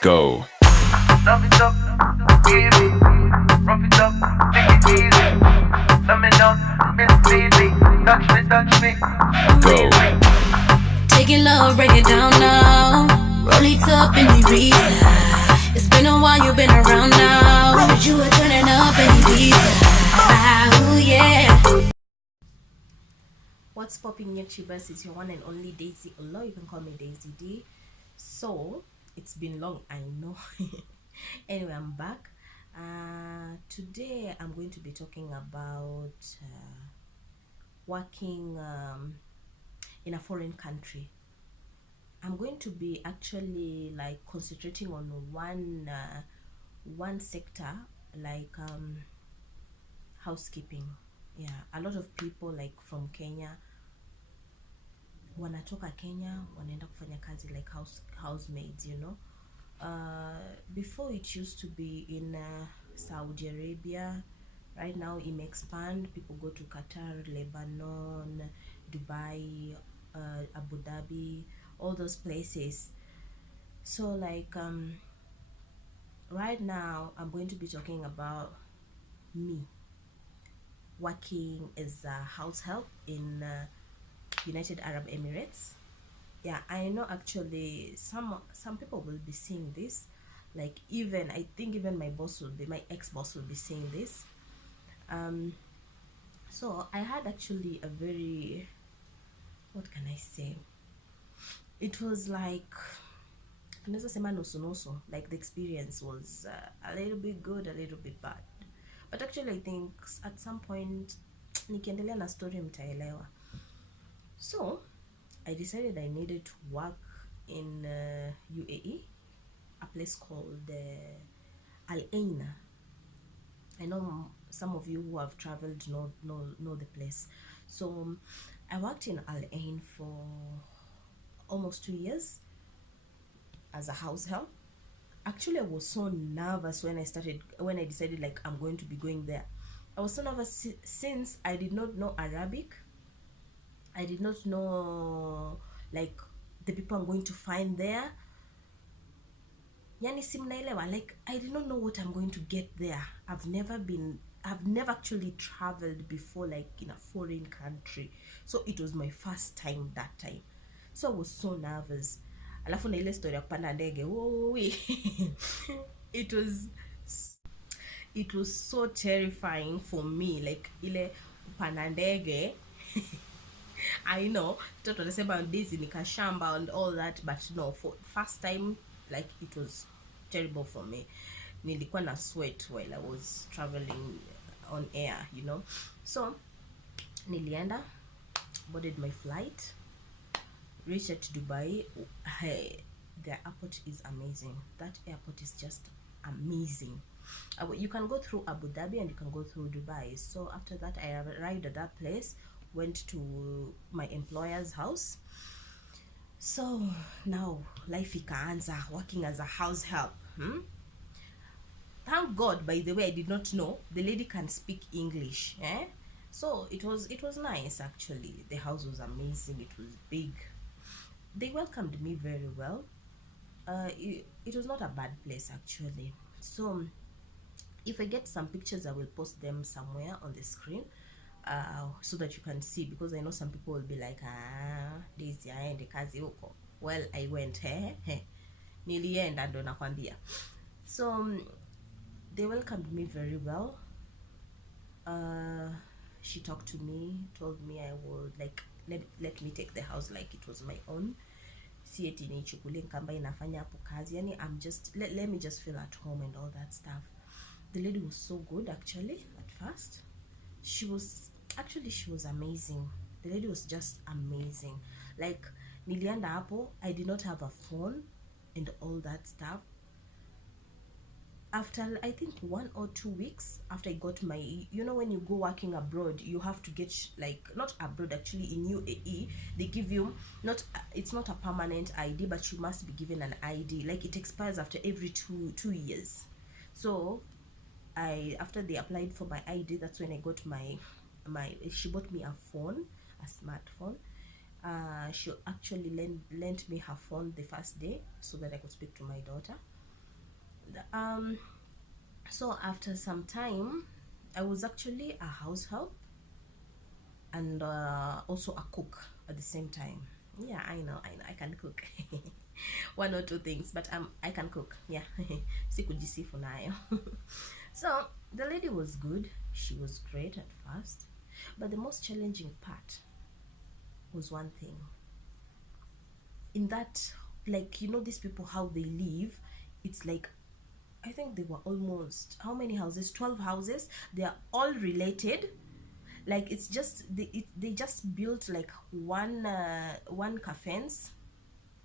Go. Love it up, baby. Rough it up, take it easy. Let me know, Miss Easy. Touch me. Go. Take it low, break it down now. Roll it up in the reason. It's been a while, you've been around now. But you were turning up in the reason. Oh yeah. What's popping YouTubers? It's your one and only Daisy Olo. You can call me Daisy D. So it's been long, I know. Anyway, I'm back. Today I'm going to be talking about working in a foreign country. I'm going to be actually like concentrating on one sector, like housekeeping. Yeah, a lot of people like from Kenya wanatoka Kenya wanaenda kufanya kazi like housemaids, you know. Before it used to be in Saudi Arabia. Right now it may expand. People go to Qatar, Lebanon, Dubai, Abu Dhabi, all those places. So like right now I'm going to be talking about me working as a house help in United Arab Emirates. Yeah, I know actually some people will be seeing this, like even I think even my ex-boss will be seeing this. So I had actually a very, what can I say, it was like like the experience was a little bit good, a little bit bad, but actually I think at some point nikiendelea na story mtaelewa. So I decided I needed to work in UAE, a place called Al Ain. I know some of you who have traveled know the place. So I worked in Al Ain for almost 2 years as a house help. Actually, I was so nervous when I decided like I'm going to be going there. I was so nervous since I did not know Arabic. I did not know like the people I'm going to find there. Yani simnaelewa, like I did not know what I'm going to get there. I've never actually traveled before, like in a foreign country. So it was my first time that time. So I was so nervous. Alafu na ile story ya kupanda ndege. It was so terrifying for me, like ile kupanda ndege. I know mtoto anasema I'm busy nikashamba and all that, but no, for first time like it was terrible for me. Nilikuwa na sweat while I was traveling on air, you know. So nilienda, boarded my flight, reached at Dubai. Hey, the airport is amazing. That airport is just amazing. You can go through Abu Dhabi and you can go through Dubai. So after that I arrived at that place, went to my employer's house. So now life ikaanza, working as a house help. Thank God, by the way, I did not know the lady can speak English. So it was nice actually. The house was amazing. It was big. They welcomed me very well. It was not a bad place actually. So if I get some pictures, I will post them somewhere on the screen so that you can see, because I know some people will be like, Daisy aende kazi huko. Well, I went nilienda ndo nakwambia. So they welcomed me very well. She talked to me, told me I would like let me take the house like it was my own. Si eti nichukulie kamba inafanya hapo kazi. Yani I'm just let me just feel at home and all that stuff. The lady was so good actually at first. She was amazing. The lady was just amazing. Like nilienda hapo, I did not have a phone and all that stuff. After I think 1 or 2 weeks after I got my, you know, when you go working abroad, you have to get like, not abroad actually, in UAE they give you it's not a permanent ID, but you must be given an ID. Like it expires after every two years. So after they applied for my ID, that's when I got my she bought me a phone, a smartphone. She actually lent me her phone the first day so that I could speak to my daughter. um so after some time, I was actually a house help and also a cook at the same time. Yeah, I know, I can cook. One or two things, but I can cook. Yeah. Sikujisifu nayo. So the lady was good. She was great at first, but the most challenging part was one thing. In that, like, you know, these people, how they live, it's like, I think they were almost, how many houses? 12 houses. They are all related. Like, it's just they just built like one fence,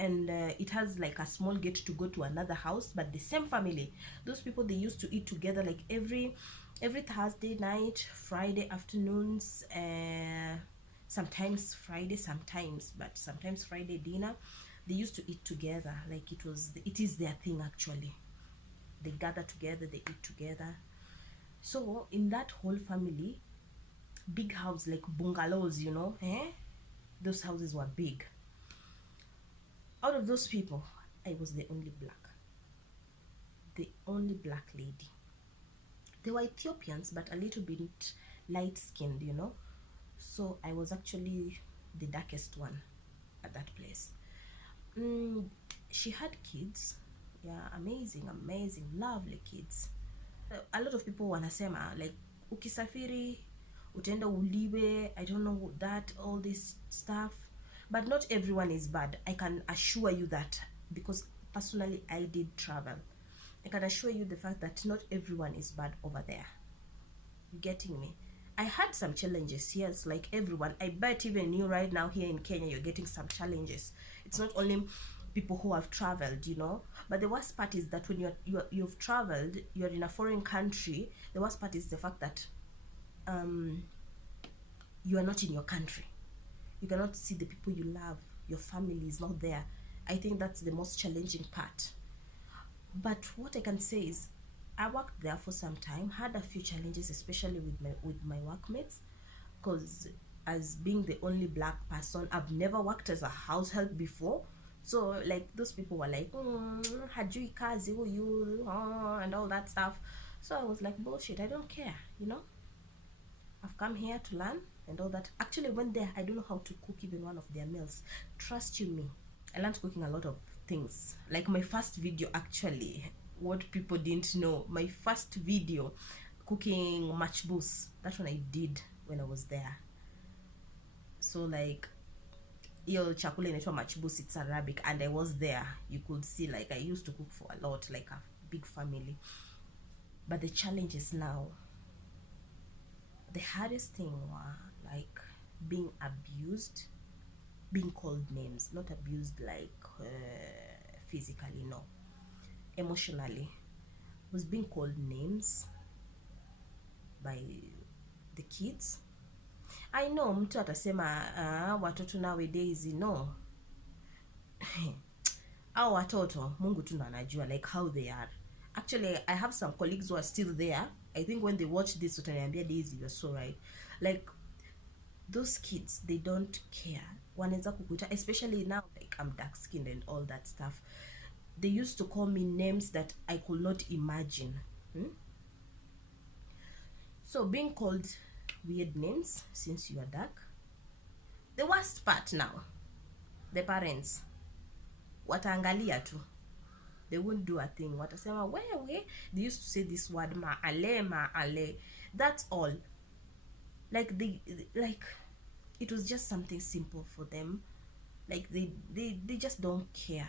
and it has like a small gate to go to another house, but the same family. Those people, they used to eat together like every Thursday night, Friday afternoons, sometimes Friday, sometimes Friday dinner. They used to eat together. Like, it is their thing actually. They gather together, they eat together. So in that whole family, big house, like bungalows, you know, those houses were big. Out of those people, I was the only black lady. They were Ethiopians, but a little bit light skinned, you know. So I was actually the darkest one at that place. She had kids. Yeah, amazing, lovely kids. A lot of people wanasema like, ukisafiri utenda uliwe, I don't know that, all this stuff, but not everyone is bad. I can assure you that, because personally I did travel. I can assure you the fact that not everyone is bad over there. You getting me? I had some challenges, yes, like everyone. I bet even you right now here in Kenya, you're getting some challenges. It's not only people who have traveled, you know. But the worst part is that when you've traveled, you're in a foreign country. The worst part is the fact that you are not in your country. You cannot see the people you love. Your family is not there. I think that's the most challenging part. But what I can say is, I worked there for some time, had a few challenges, especially with my workmates, because as being the only black person, I've never worked as a house help before. So like, those people were like, hajui kazi huyu, and all that stuff. So I was like, bullshit, I don't care, you know. I've come here to learn and all that. Actually, went there, I don't know how to cook even one of their meals. Trust you me, I learned cooking a lot of things. Like my first video, actually, what people didn't know, my first video cooking machbus, that's what I did when I was there. So like, hiyo chakula inaitwa machbus, it's Arabic, and I was there. You could see like I used to cook for a lot, like a big family. But the challenge is now, the hardest thing was like being abused, being called names. Not abused like physically, no, emotionally. Was being called names by the kids. I know mtu atasema watoto nowadays, no. Au watoto Mungu tu ndo anajua like how they are. Actually, I have some colleagues who are still there. I think when they watch this, utaniambia Daisy, you're so right. Like, those kids, they don't care. Wanaweza kukuita, especially now, like I'm dark skinned and all that stuff. They used to call me names that I could not imagine. So being called weird names since you are dark. The worst part now, the parents, wataangalia tu. They won't do a thing. Watasema wewe. They used to say this word maale. That's all. Like like it was just something simple for them. Like they just don't care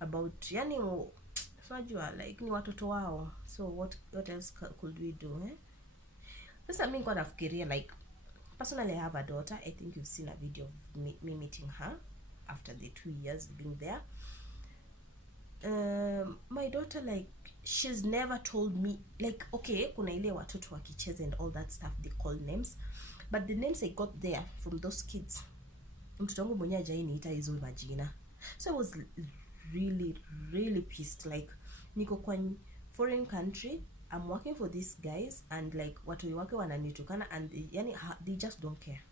about, yani unajua, like ni watoto wao. So what else could we do, Sasa mimi kwa nafikiria, like, personally I have a daughter. I think you've seen a video of me meeting her after the 2 years being there. My daughter, like, she's never told me, like, okay, kuna ile watoto wakicheza and all that stuff, they call names, but the names I got there from those kids, mtoto wangu mwenyewe hajainiita hizo majina. So I was really pissed. Like, niko kwa foreign country, I'm working for these guys, and like watu wake wananitukana, and yani they just don't care.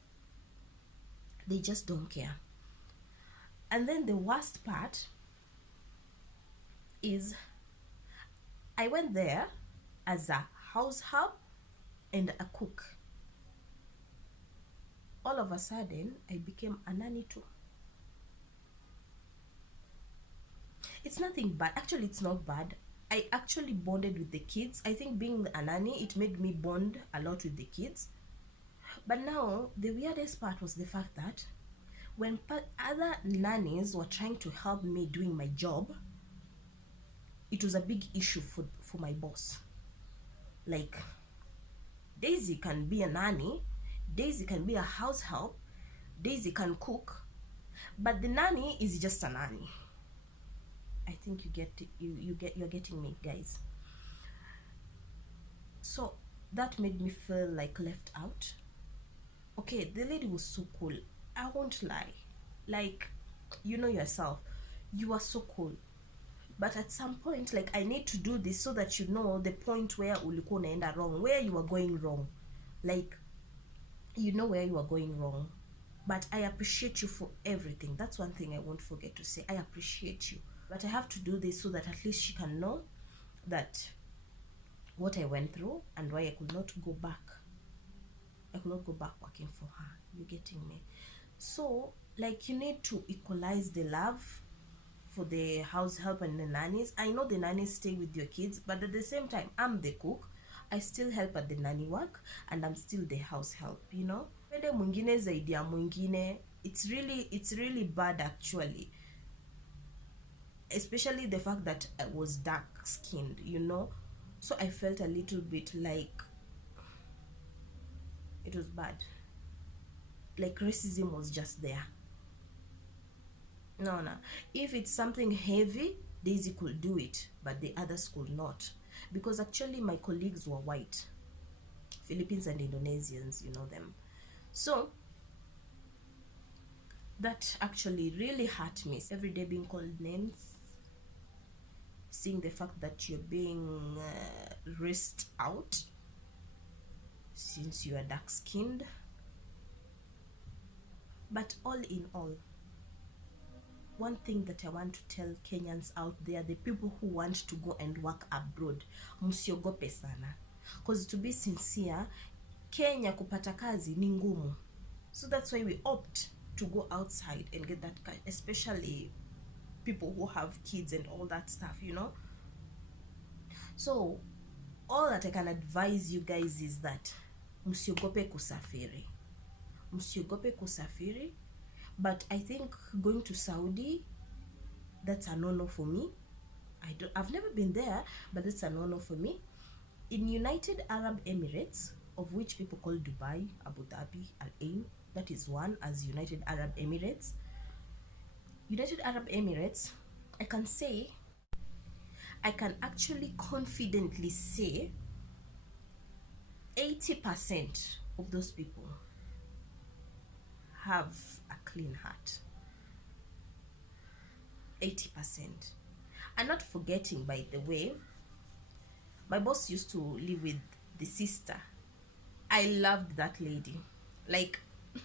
They just don't care. And then the worst part is I went there as a house help and a cook. All of a sudden, I became a nanny too. It's nothing bad. Actually, it's not bad. I actually bonded with the kids. I think being a nanny, it made me bond a lot with the kids. But now, the weirdest part was the fact that when other nannies were trying to help me doing my job, it was a big issue for my boss. Like, Daisy can be a nanny, Daisy can be a house help, Daisy can cook, but the nanny is just a nanny. I think you're getting me, guys. So that made me feel like left out. Okay, the lady was so cool. I won't lie. Like, you know yourself, you are so cool. But at some point, like, I need to do this so that you know the point where ulikuwa unaenda wrong, where you are going wrong. Like, you know where you are going wrong. But I appreciate you for everything. That's one thing I won't forget to say. I appreciate you. But I have to do this so that at least she can know that what I went through and why I could not go back. I could not go back working for her. You getting me? So, like, you need to equalize the love for the house help and the nannies. I know the nannies stay with your kids, but at the same time, I'm the cook. I still help at the nanny work, and I'm still the house help, you know? Mwingine zaidi ya mwingine, it's really bad actually. Especially the fact that I was dark skinned, you know? So I felt a little bit like it was bad. Like racism was just there. No. If it's something heavy, Daisy could do it, but the others could not. Because actually my colleagues were white. Philippines and Indonesians, you know them. So, that actually really hurt me. Every day being called names. Seeing the fact that you're being risked out. Since you are dark-skinned. But all in all, one thing that I want to tell Kenyans out there, the people who want to go and work abroad, msiogope sana. Because to be sincere, Kenya kupata kazi ni ngumu. So that's why we opt to go outside and get that kind, especially people who have kids and all that stuff, you know. So all that I can advise you guys is that msiogope kusafiri. Msiogope kusafiri. But I think going to Saudi, that's a no-no for me. I've never been there, but that's a no-no for me. In United Arab Emirates, of which people call Dubai, Abu Dhabi, Al Ain, that is one as United Arab Emirates. United Arab Emirates, I can actually confidently say 80% of those people have a clean heart. 80%. And not forgetting, by the way, my boss used to live with the sister. I loved that lady. Like,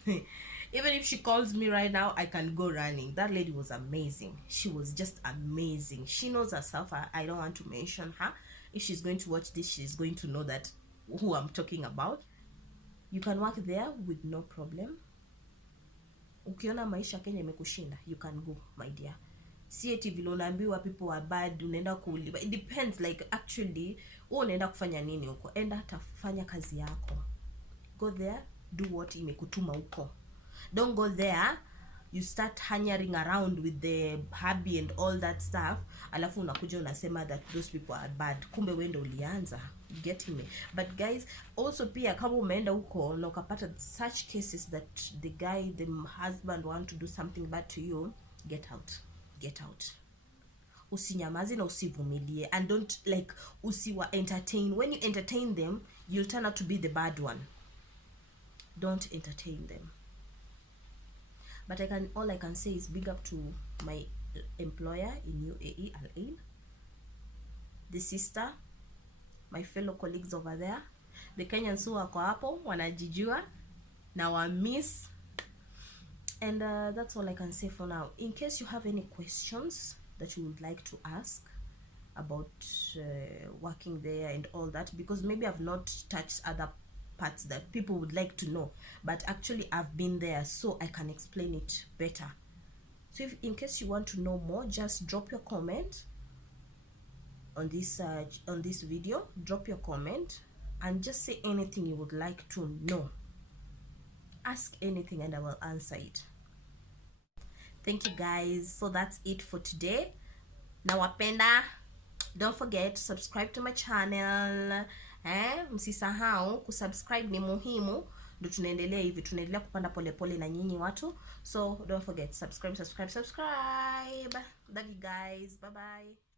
even if she calls me right now, I can go running. That lady was amazing. She was just amazing. She knows herself. I don't want to mention her. If she's going to watch this, she's going to know that who I'm talking about. You can work there with no problem. Ukiona maisha Kenya imekushinda, you can go, my dear. Si eti vile unaambiwa people are bad, unaenda kulipa. It depends, like, actually, unaenda kufanya nini huko? Enda tafanya kazi yako. Go there, do what imekutuma huko. Don't go there, you start hanging around with the hubby and all that stuff, alafu unakuja unasema that those people are bad. Kumbe wewe ndio ulianza. Getting me? But guys, also pia kama umeenda huko na ukapata such cases that the husband want to do something bad to you, get out. Get out. Usinyamazi na usivumilie, and don't, like, usiwa entertain. When you entertain them, you'll turn out to be the bad one. Don't entertain them. But all I can say is big up to my employer in UAE, Al Ain, the sister, my fellow colleagues over there, the Kenyans who wako hapo wanajijua na wa miss. And that's all I can say for now. In case you have any questions that you would like to ask about working there and all that, because maybe I've not touched other parts that people would like to know, but actually I've been there, so I can explain it better. So if in case you want to know more, just drop your comment on this video. Drop your comment and just say anything you would like to know. Ask anything and I will answer it. Thank you guys. So that's it for today. Nawapenda. Don't forget to subscribe to my channel. Msisahau kusubscribe, ni muhimu. Ndo tunaendelea hivi, tunaendelea kupanda polepole na nyinyi watu. So don't forget, subscribe. Love you guys. Bye bye.